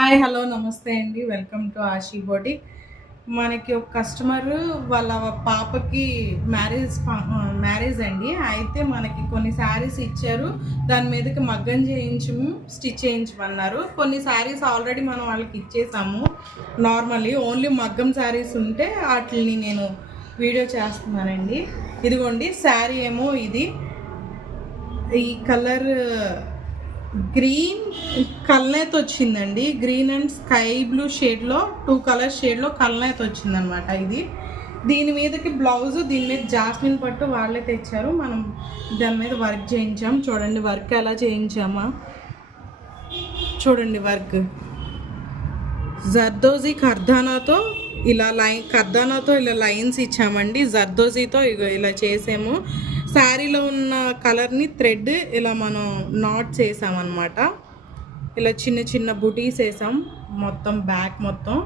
Hi hello నమస్తే అండి. Welcome to Ashi boutique. మనకి ఒక కస్టమర్ వాళ్ళ పాపకి మ్యారేజ్ అండి. అయితే మనకి కొన్ని శారీస్ ఇచ్చారు. దాని మీదకి మగ్గం స్టిచ్ చేయించమన్నారు. కొన్ని శారీస్ ఆల్రెడీ మనం వాళ్ళకి ఇచ్చేసాము. నార్మల్లీ ఓన్లీ మగ్గం శారీస్ ఉంటే వాటిని నేను వీడియో చేస్తున్నానండి. ఇదిగోండి శారీ ఏమో ఇది. ఈ కలర్ గ్రీన్ కల్నేత్ వచ్చిందండి. గ్రీన్ అండ్ స్కై బ్లూ షేడ్లో 2 కలర్ షేడ్లో కల్నేత్ వచ్చిందనమాట. ఇది దీని మీదకి బ్లౌజ్, దీని మీద జాస్మిన్ పట్టు వాళ్ళే తెచ్చారు. మనం దాని మీద వర్క్ చేయించాం. చూడండి వర్క్ ఎలా చేయించామా, చూడండి వర్క్ జర్దోజీ కర్దానాతో ఇలా లైన్స్ ఇచ్చామండి. జర్దోజీతో ఇలా చేసాము. శారీలో ఉన్న కలర్ని థ్రెడ్ ఇలా మనం నాట్స్ వేసామన్నమాట. ఇలా చిన్న చిన్న బుటీస్ వేసాం మొత్తం బ్యాక్ మొత్తం.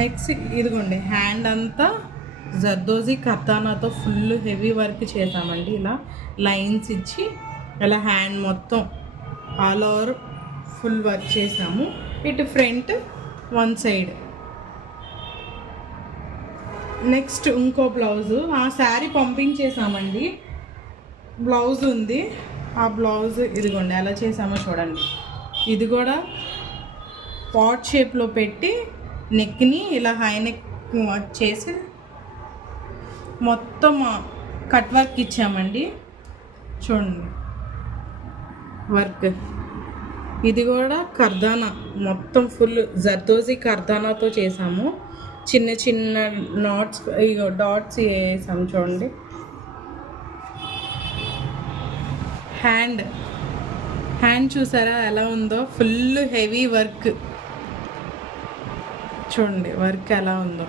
నెక్స్ట్ ఇదిగోండి హ్యాండ్ అంతా జర్దోజీ కర్దానాతో ఫుల్ హెవీ వర్క్ చేసామండి. ఇలా లైన్స్ ఇచ్చి ఇలా హ్యాండ్ మొత్తం ఆల్ ఓవర్ ఫుల్ వర్క్ చేసాము. ఇటు ఫ్రంట్ వన్ సైడ్. నెక్స్ట్ ఇంకో బ్లౌజు ఆ శారీ పంపించేసామండి. బ్లౌజ్ ఉంది. ఆ బ్లౌజ్ ఇదిగోండి ఎలా చేసామో చూడండి. ఇది కూడా పాట్ షేప్లో పెట్టి నెక్ని ఇలా హై నెక్ చేసి మొత్తం కట్ వర్క్ ఇచ్చామండి. చూడండి వర్క్. ఇది కూడా కర్దానా మొత్తం ఫుల్ జర్దోజీ కర్దానాతో చేసాము. చిన్న చిన్న డాట్స్ వేసాం. చూడండి హ్యాండ్ చూసారా ఎలా ఉందో, ఫుల్ హెవీ వర్క్. చూడండి వర్క్ ఎలా ఉందో.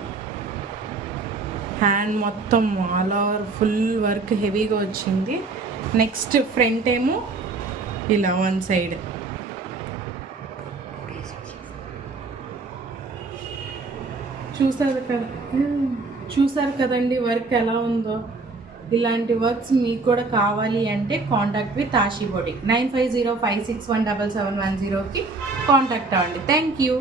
హ్యాండ్ మొత్తం ఆల్ ఓవర్ ఫుల్ వర్క్ హెవీగా వచ్చింది. నెక్స్ట్ ఫ్రంట్ ఏమో ఇలా వన్ సైడ్. చూసారు కదండి వర్క్ ఎలా ఉందో. ఇలాంటి వర్క్స్ మీకు కూడా కావాలి అంటే కాంటాక్ట్ విత్ ఆషీ బొటిక్ 9505617710కి కాంటాక్ట్ అవ్వండి. Thank you.